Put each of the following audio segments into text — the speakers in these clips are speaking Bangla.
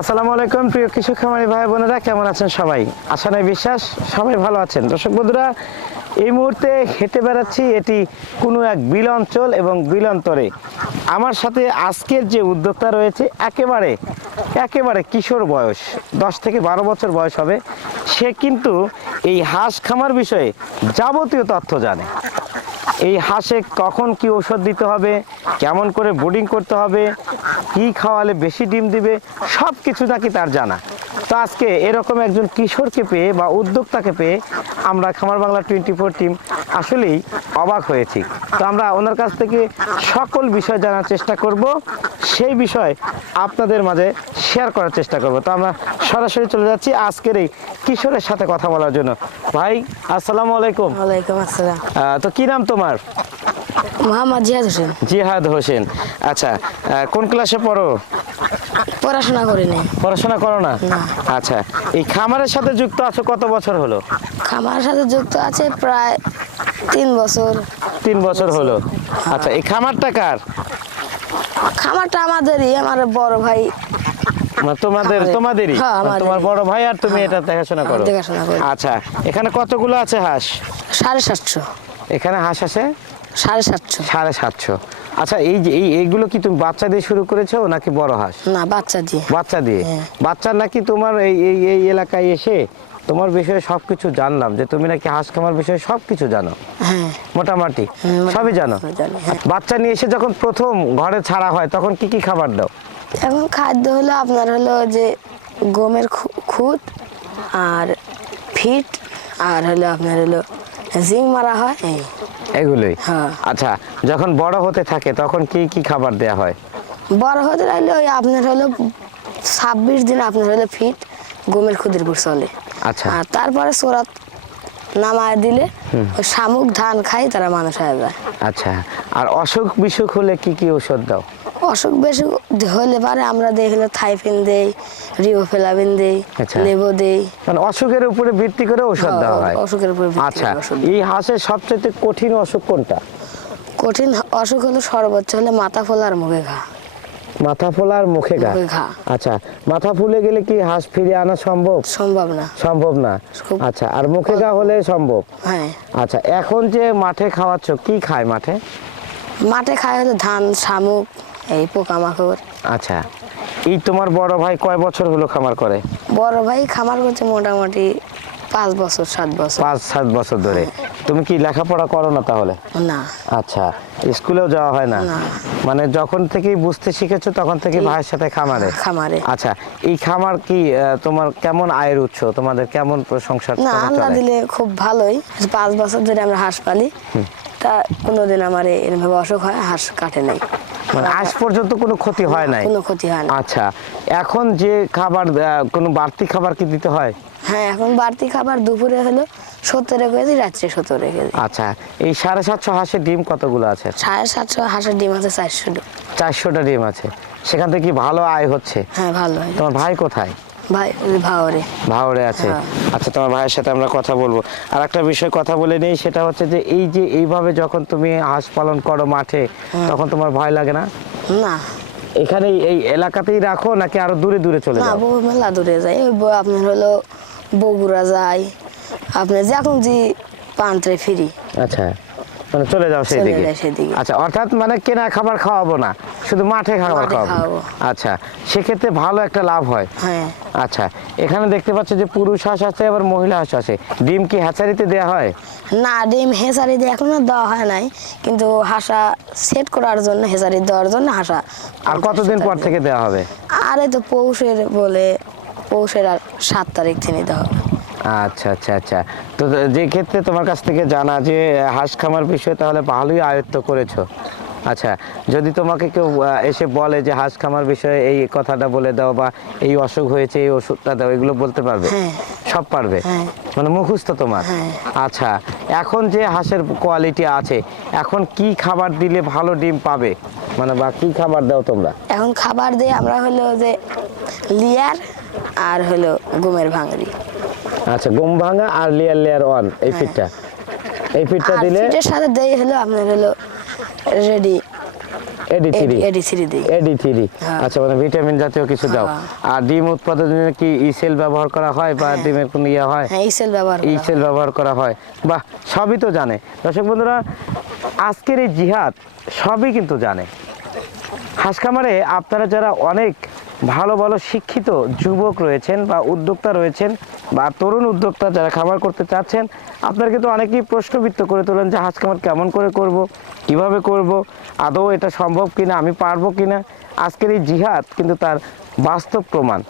আসসালামু আলাইকুম প্রিয় কৃষক খামারি ভাই বোনেরা, কেমন আছেন সবাই? আশা নয় বিশ্বাস সবাই ভালো আছেন। দর্শক বন্ধুরা, এই মুহূর্তে হেঁটে বেড়াচ্ছি এটি কোনো এক বিল অঞ্চল এবং বিল অন্তরে। আমার সাথে আজকের যে উদ্যোক্তা রয়েছে একেবারে কিশোর বয়স, 10 থেকে 12 বছর বয়স হবে। সে কিন্তু এই হাঁস খামার বিষয়ে যাবতীয় তথ্য জানে। এই হাঁসে কখন কি ওষুধ দিতে হবে, কেমন করে বোর্ডিং করতে হবে, কি খাওয়ালে বেশি ডিম দিবে, সব কিছু নাকি তার জানা। তো আজকে এরকম একজন কিশোরকে পেয়ে বা উদ্যোক্তাকে পেয়ে আমরা খামার বাংলা 24 টিম আসলেই অবাক হয়েছি। তো আমরা ওনার কাছ থেকে সকল বিষয় জানার চেষ্টা করব, সেই বিষয় আপনাদের মাঝে শেয়ার করার চেষ্টা করব। তো আমরা সরাসরি চলে যাচ্ছি আজকের এই কিশোরের সাথে কথা বলার জন্য। ভাই আসসালামু আলাইকুম। ওয়ালাইকুম আসসালাম। তো কি নাম তোমার? মোহাম্মদ জিহাদ হোসেন। জিহাদ হোসেন। আচ্ছা, কোন ক্লাসে পড়ো? পড়াশোনা করি নাই। পড়াশোনা করো না? না। আচ্ছা, এই খামারের সাথে যুক্ত আছো কত বছর হলো? খামারের সাথে যুক্ত আছে প্রায় 3 বছর। 3 বছর হলো। আচ্ছা, এই খামারটা কার? খামারটা আমাদেরই, আমার বড় ভাই। মানে তোমাদেরই? হ্যাঁ, আমাদেরই। তোমার বড় ভাই আর তুমি এটা দেখাশোনা করো? দেখাশোনা করি। আচ্ছা, এখানে কতগুলো আছে হাঁস? 750। এখানে হাঁস আছে 750। 750। আচ্ছা, এই যে এইগুলো কি তুমি বাচ্চা দিয়ে শুরু করেছো নাকি বড় হাঁস? না, বাচ্চা দিয়ে। বাচ্চা দিয়ে? হ্যাঁ। বাচ্চা নাকি তোমার এই এলাকায় এসে তোমার বিষয়ে সবকিছু জানলাম যে তুমি নাকি হাঁস খামার বিষয়ে সবকিছু জানো। হ্যাঁ, মোটামুটি সবই জানো। জানি, হ্যাঁ। বাচ্চা নিয়ে এসে যখন প্রথম ঘরে ছাড়া হয় তখন কি কি খাবার দাও? এখন খাদ্য হলো আপনার হলো যে গমের খুদ আর ফিট, আর হলো আপনার হলো জিঙ্ক মারা হয় এই এগুলোই? হ্যাঁ। আচ্ছা, যখন বড় হতে থাকে তখন কি কি খাবার দেয়া হয়? বড় হতে লাগলে ওই আপনার হলো 26 দিন আপনার হলো ফিট গমের খুদের উপর চলে। আচ্ছা। আর তারপরে চোরাত নামায় দিলে ওই শামুক ধান খাই তারা মানুষ হয়ে যায়। আচ্ছা, আর অসুখ বিসুখ হলে কি কি ওষুধ দাও? অসুখ বেশি হলে পারে আমরা দেখলে থাইফিন দেই, রিবোফ্লাভিন দেই, আচ্ছা। লেবো দেই। মানে অসুখের উপরে ভিত্তি করে ওষুধ দেওয়া হয়? অসুখের উপরে ভিত্তি আচ্ছা, করে ওষুধ। এই হাঁসের সবচেয়ে কঠিন অসুখ কোনটা? কঠিন অসুখ হলো সর্বোচ্চ হলে মাথা ফোলা আর মুখে ঘা। মাথা ফোলা আর মুখে ঘা? মুখে ঘা। আচ্ছা, মাথা ফুলে গেলে কি হাঁস ফিরিয়ে আনা সম্ভব? সম্ভব না। সম্ভব না। খুব- আচ্ছা, আর মুখে ঘা হলে সম্ভব? হ্যাঁ। আচ্ছা, এখন যে মাঠে খাওয়াচ্ছ কি খায় মাঠে? মাঠে খায় হলো ধান, শামুক, এই পোকামাকড়। আচ্ছা, এই তোমার বড় ভাই কয় বছর হলো খামার করে? বড় ভাই খামার করছে মোটামুটি 5 বছর 7 বছর। 5-7 বছর ধরে। তুমি কি লেখাপড়া করো না তাহলে? না। আচ্ছা, স্কুলেও যাওয়া হয় না? না। মানে যখন থেকেই বুঝতে শিখেছো তখন থেকে ভাইয়ের সাথে খামারে? খামারে। আচ্ছা, এই খামার কি তোমার কেমন আয়ের উৎস? তোমাদের কেমন সংসার না, আল্লাহ চলে? দিলে খুব ভালোই। 5 বছর ধরে আমরা হাঁস পালি, তা কোনোদিন আমার এরকম অসুখ হয় হাঁস কাটে নাই। মানে আজ পর্যন্ত কোনো ক্ষতি হয় নাই? কোনো ক্ষতি হয় না। আচ্ছা, এখন যে খাবার কোনো বাড়তি খাবার কি দিতে হয়? হ্যাঁ, এখন বাড়তি খাবার দুপুরে হলো 17 কেজি, রাত্রে 17 কেজি। আচ্ছা, এই 750 হাঁসের ডিম কতগুলো আছে? 750 হাঁসের ডিম আছে 400। 400টা ডিম আছে। সেখান থেকে কি ভালো আয় হচ্ছে? হ্যাঁ, ভালো হয়। তোমার ভাই কোথায়? ভাই ওই ভাওরে। ভাওরে আছে? হ্যাঁ। আচ্ছা, তোমার ভাইয়ের সাথে আমরা কথা বলবো। আর একটা বিষয় কথা বলে নেই, সেটা হচ্ছে যে এইভাবে যখন তুমি হাঁস পালন করো মাঠে, তখন তোমার ভয় লাগে না? না। এখানে এই এলাকাতেই রাখো নাকি আরো দূরে দূরে চলে না, যাও? বহু মেলা দূরে যায়। ওই আপনার হলো বগুড়া যায়, আপনি যখন যে পান্ত্রে ফিরি। আচ্ছা, মানে চলে যাও চলে সেদিকে? যাই সেদিকে। আচ্ছা, অর্থাৎ মানে কেনা খাবার খাওয়াবো না, শুধু মাঠে খাবার মাঠে খাওয়াবো? খাওয়াবো। আচ্ছা, সেক্ষেত্রে ভালো একটা লাভ হয়। হ্যাঁ। আচ্ছা, এখানে দেখতে পাচ্ছ যে পুরুষ হাঁস আছে আবার মহিলা হাঁস আছে। ডিম কি হ্যাচারিতে দেওয়া হয়? না, ডিম হেসারি দিয়ে এখনো দেওয়া হয় নাই, কিন্তু হাঁসা সেট করার জন্য, হেসারি দেওয়ার জন্য হাঁসা। আর কতদিন পর থেকে দেওয়া হবে? আর এই তো পৌষের আর 7 তারিখ থেকে দেওয়া হবে। আচ্ছা আচ্ছা আচ্ছা, তো যে ক্ষেত্রে তোমার কাছ থেকে জানা যে হাঁস খামার বিষয়ে তাহলে ভালোই আয়ত্ত করেছো। আচ্ছা, যদি তোমাকে কেউ এসে বলে যে হাঁস খামার বিষয়ে এই কথাটা বলে দাও বা এই অসুখ হয়েছে এই ওষুধটা দাও, এগুলো বলতে পারবে? হ্যাঁ। সব পারবে? হ্যাঁ। মানে মুখস্থ তোমার? হ্যাঁ। আচ্ছা, এখন যে হাঁসের কোয়ালিটি আছে, এখন কি খাবার দিলে ভালো ডিম পাবে, মানে বা কি খাবার দাও তোমরা? এখন খাবার দিয়ে আমরা হলো যে লিয়ার আর হলো গমের ভাঙড়ি। আচ্ছা, গম ভাঙা আর লেয়ার 1 এই ফিডটা আর দিলে? ফিটের সাথে দেই হলো আপনার হলো রেডি AD3 AD3 দিই। AD3 হ্যাঁ। আচ্ছা, মানে ভিটামিন জাতীয় কিছু দাও। হ্যাঁ। আর ডিম উৎপাদনের জন্য কি ইসেল ব্যবহার করা হয় বা ডিমের কোনো ইয়ে হয়? হ্যাঁ ইসেল ব্যবহার করা হয়। ইসেল ব্যবহার করা হয়। বাহ, সবই তো জানে। দর্শক বন্ধুরা, আজকের এই জিহাদ সবই কিন্তু জানে। হাঁস খামারে আপনারা যারা অনেক ভালো ভালো শিক্ষিত যুবক রয়েছেন বা উদ্যোক্তা রয়েছেন বা তরুণ উদ্যোক্তা যারা খামার করতে চাচ্ছেন, আপনারা কিন্তু অনেকেই প্রশ্নবিদ্ধ করে তোলেন যে হাঁস খামার কেমন করে করব, কিভাবে করব, আদৌ এটা সম্ভব কিনা, আমি পারবো কিনা। আজকের এই জিহাদ কিন্তু তার বাস্তব প্রমাণ।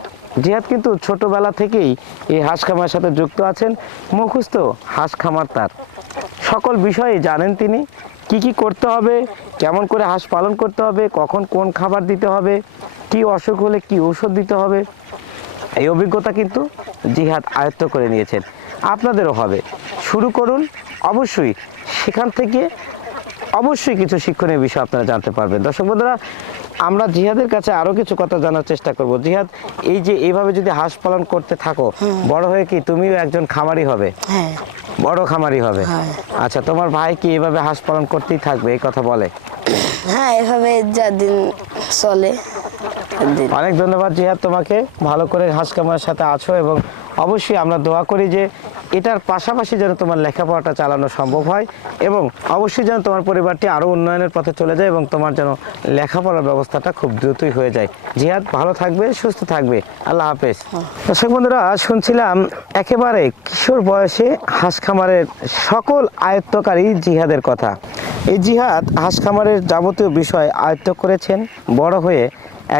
জিহাদ কিন্তু ছোটবেলা থেকেই এই হাঁস খামারের সাথে যুক্ত আছেন। মুখস্থ হাঁস খামার তার, সকল বিষয়ে জানেন তিনি। কি কি করতে হবে, কেমন করে হাঁস পালন করতে হবে, কখন কোন খাবার দিতে হবে, কি অসুখ হলে কি ঔষধ দিতে হবে, এই অভিজ্ঞতা কিন্তু জিহাদ আয়ত্ত করে নিয়েছেন। আপনাদেরও হবে। শুরু করুন, অবশ্যই সেখান থেকে অবশ্যই কিছু শিক্ষণীয় বিষয় আপনারা জানতে পারবেন। দর্শক বন্ধুরা, আমরা জিহাদের কাছে আরও কিছু কথা জানার চেষ্টা করব। জিহাদ, এই যে এইভাবে যদি হাঁস পালন করতে থাকো, বড় হয়ে কি তুমিও একজন খামারি হবে? হ্যাঁ বড় খামারি হবে? হ্যাঁ। আচ্ছা, তোমার ভাই কি এভাবে হাঁস পালন করতেই থাকবে, এই কথা বলে? হ্যাঁ এভাবে যা দিন চলে দিন। অনেক ধন্যবাদ জিহাদ তোমাকে, ভালো করে হাঁস খামারের সাথে আছো এবং অবশ্যই আমরা দোয়া করি যে এটার পাশাপাশি যেন তোমার লেখাপড়াটা চালানো সম্ভব হয় এবং অবশ্যই যেন তোমার পরিবারটি আরও উন্নয়নের পথে চলে যায় এবং তোমার যেন লেখাপড়ার ব্যবস্থাটা খুব দ্রুতই হয়ে যায়। জিহাদ ভালো থাকবে, সুস্থ থাকবে। আল্লাহ হাফেজ। দর্শক বন্ধুরা, শুনছিলাম একেবারে কিশোর বয়সে হাঁস খামারের সকল আয়ত্তকারী জিহাদের কথা। এই জিহাদ হাঁস খামারের যাবতীয় বিষয় আয়ত্ত করেছেন। বড় হয়ে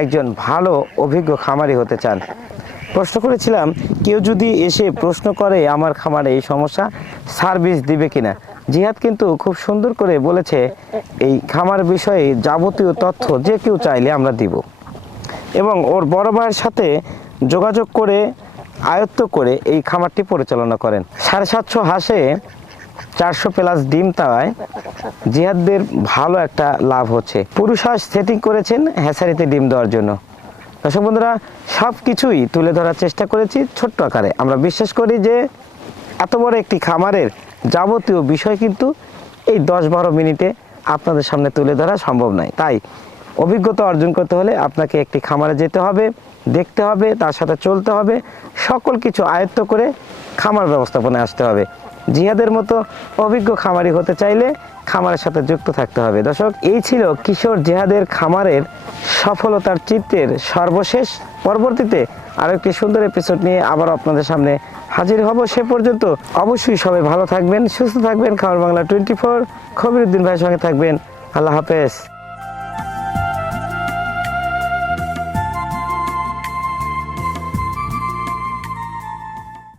একজন ভালো অভিজ্ঞ খামারি হতে চান। প্রশ্ন করেছিলাম, কেউ যদি এসে প্রশ্ন করে আমার খামারে এই সমস্যা, সার্ভিস দিবে কিনা। জিহাদ কিন্তু খুব সুন্দর করে বলেছে এই খামার বিষয়ে যাবতীয় তথ্য যে কেউ চাইলে আমরা দিব এবং ওর বড় ভাইয়ের সাথে যোগাযোগ করে আয়ত্ত করে এই খামারটি পরিচালনা করেন। 750 হাঁসে 400 প্লাস ডিম তাওয়ায় জিহাদদের ভালো একটা লাভ হচ্ছে। পুরুষ হাঁস সেটিং করেছেন হ্যাচারিতে ডিম দেওয়ার জন্য। দর্শক বন্ধুরা, সব কিছুই তুলে ধরার চেষ্টা করেছি ছোট্ট আকারে। আমরা বিশ্বাস করি যে এত বড় একটি খামারের যাবতীয় বিষয় কিন্তু এই 10-12 মিনিটে আপনাদের সামনে তুলে ধরা সম্ভব নয়। তাই অভিজ্ঞতা অর্জন করতে হলে আপনাকে একটি খামারে যেতে হবে, দেখতে হবে, তার সাথে চলতে হবে, সকল কিছু আয়ত্ত করে খামার ব্যবস্থাপনায় আসতে হবে। জিহাদের মতো অভিজ্ঞ খামারি হতে চাইলে খামারের সাথে যুক্ত থাকতে হবে। দর্শক, এই ছিল কিশোর জিহাদের খামারের সফলতার চিত্রের সর্বশেষ। পরবর্তীতে আরও একটি সুন্দর এপিসোড নিয়ে আবার আপনাদের সামনে হাজির হব। সে পর্যন্ত অবশ্যই সবাই ভালো থাকবেন, সুস্থ থাকবেন। খামার বাংলা 24 খবিরউদ্দিন ভাইয়ের সঙ্গে থাকবেন। আল্লাহ হাফেজ।